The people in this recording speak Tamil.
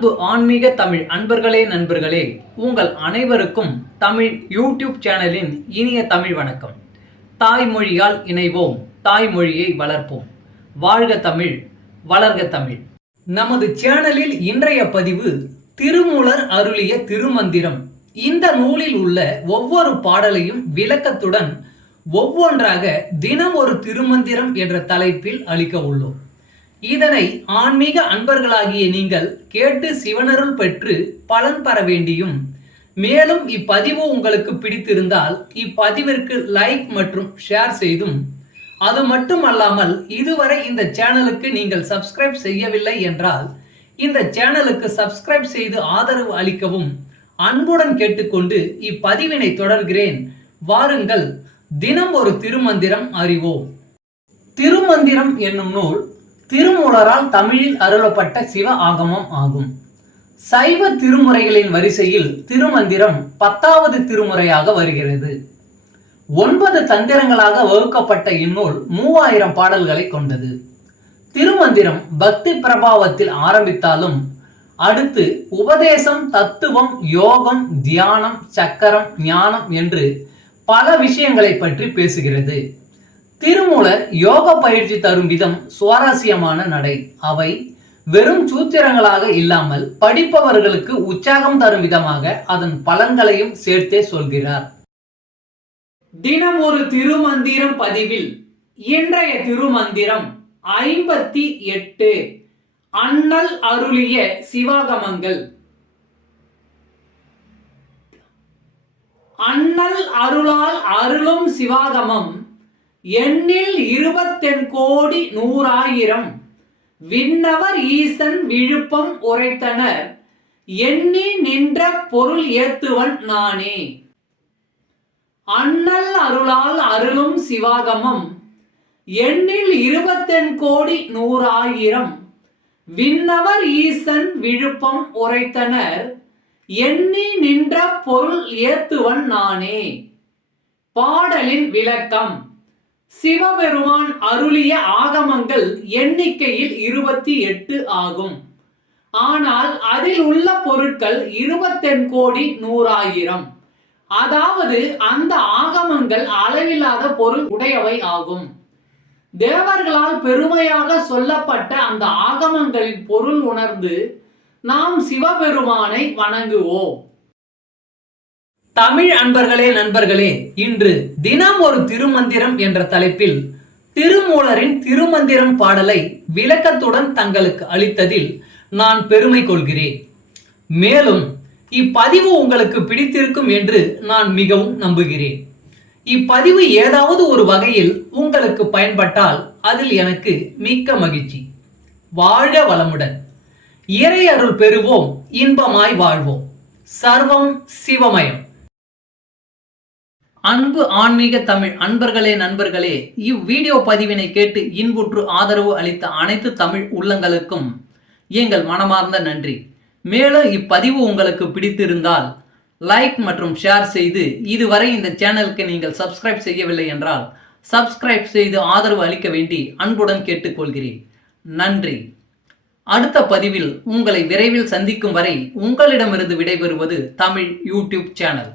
அன்பு ஆன்மீக தமிழ் அன்பர்களே நண்பர்களே, உங்கள் அனைவருக்கும் தமிழ் யூடியூப் சேனலின் இனிய தமிழ் வணக்கம். தாய்மொழியால் இணைவோம், தாய்மொழியை வளர்ப்போம். வாழ்க தமிழ், வளர்க தமிழ். நமது சேனலில் இன்றைய பதிவு திருமூலர் அருளிய திருமந்திரம். இந்த நூலில் உள்ள ஒவ்வொரு பாடலையும் விளக்கத்துடன் ஒவ்வொன்றாக தினம் ஒரு திருமந்திரம் என்ற தலைப்பில் அளிக்க உள்ளோம். இதனை ஆன்மீக அன்பர்களாகிய நீங்கள் கேட்டு சிவனருள் பெற்று பலன் பெற வேண்டியும், மேலும் இப்பதிவு உங்களுக்கு பிடித்திருந்தால் இப்பதிவிற்கு லைக் மற்றும் ஷேர் செய்தும், அது மட்டுமல்லாமல் இதுவரை இந்த சேனலுக்கு நீங்கள் சப்ஸ்கிரைப் செய்யவில்லை என்றால் இந்த சேனலுக்கு சப்ஸ்கிரைப் செய்து ஆதரவு அளிக்கவும் அன்புடன் கேட்டுக்கொண்டு இப்பதிவினை தொடர்கிறேன். வாருங்கள், தினம் ஒரு திருமந்திரம் அறிவோம். திருமந்திரம் என்னும் நூல் திருமூலரால் தமிழில் அருளப்பட்ட சிவ ஆகமம் ஆகும். சைவ திருமுறைகளின் வரிசையில் திருமந்திரம் 10வது திருமுறையாக வருகிறது. 9 தந்திரங்களாக வகுக்கப்பட்ட இந்நூல் 3000 பாடல்களை கொண்டது. திருமந்திரம் பக்தி பிரபாவத்தில் ஆரம்பித்தாலும் அடுத்து உபதேசம், தத்துவம், யோகம், தியானம், சக்கரம், ஞானம் என்று பல விஷயங்களை பற்றி பேசுகிறது. திருமூலர் யோக பயிற்சி தரும் விதம் சுவாரஸ்யமான நடை. அவை வெறும் சூத்திரங்களாக இல்லாமல் படிப்பவர்களுக்கு உற்சாகம் தரும் விதமாக அதன் பலன்களையும் சேர்த்தே சொல்கிறார். தினம் ஒரு திருமந்திரம் பதிவில் இன்றைய திருமந்திரம் 58. அண்ணல் அருளிய சிவாகமங்கள். அண்ணல் அருளால் அருளும் சிவாகமம் எண்ணில் 20 கோடி 100,000 விண்ணவர் ஈசன் விழுப்பம் உரைத்தனர், எண்ணி நின்ற பொருள் ஏத்துவன் நானே. அண்ணல் அருளால் அருளும் சிவாகமம் எண்ணில் 20 கோடி 100,000 விண்ணவர் ஈசன் விழுப்பம் உரைத்தனர், எண்ணி நின்ற பொருள் ஏத்துவன் நானே. பாடலின் விளக்கம். சிவபெருமான் அருளிய ஆகமங்கள் எண்ணிக்கையில் 28 ஆகும். ஆனால் அதில் உள்ள பொருட்கள் 20 கோடி 100,000. அதாவது அந்த ஆகமங்கள் அளவில்லாத பொருள் உடையவை ஆகும். தேவர்களால் பெருமையாக சொல்லப்பட்ட அந்த ஆகமங்களின் பொருள் உணர்ந்து நாம் சிவபெருமானை வணங்குவோம். தமிழ் அன்பர்களே நண்பர்களே, இன்று தினம் ஒரு திருமந்திரம் என்ற தலைப்பில் திருமூலரின் திருமந்திரம் பாடலை விளக்கத்துடன் தங்களுக்கு அளித்ததில் நான் பெருமை கொள்கிறேன். மேலும் இப்பதிவு உங்களுக்கு பிடித்திருக்கும் என்று நான் மிகவும் நம்புகிறேன். இப்பதிவு ஏதாவது ஒரு வகையில் உங்களுக்கு பயன்பட்டால் அதில் எனக்கு மிக்க மகிழ்ச்சி. வாழ்க வளமுடன். இறை அருள் பெறுவோம், இன்பமாய் வாழ்வோம். சர்வம் சிவமயம். அன்பு ஆன்மீக தமிழ் அன்பர்களே நண்பர்களே, இவ்வீடியோ பதிவினை கேட்டு இன்புற்று ஆதரவு அளித்த அனைத்து தமிழ் உள்ளங்களுக்கும் எங்கள் மனமார்ந்த நன்றி. மேலும் இப்பதிவு உங்களுக்கு பிடித்திருந்தால் லைக் மற்றும் ஷேர் செய்து, இதுவரை இந்த சேனலுக்கு நீங்கள் சப்ஸ்கிரைப் செய்யவில்லை என்றால் சப்ஸ்கிரைப் செய்து ஆதரவு அளிக்க வேண்டி அன்புடன் கேட்டுக்கொள்கிறேன். நன்றி. அடுத்த பதிவில் உங்களை விரைவில் சந்திக்கும் வரை உங்களிடமிருந்து விடைபெறுவது தமிழ் யூடியூப் சேனல்.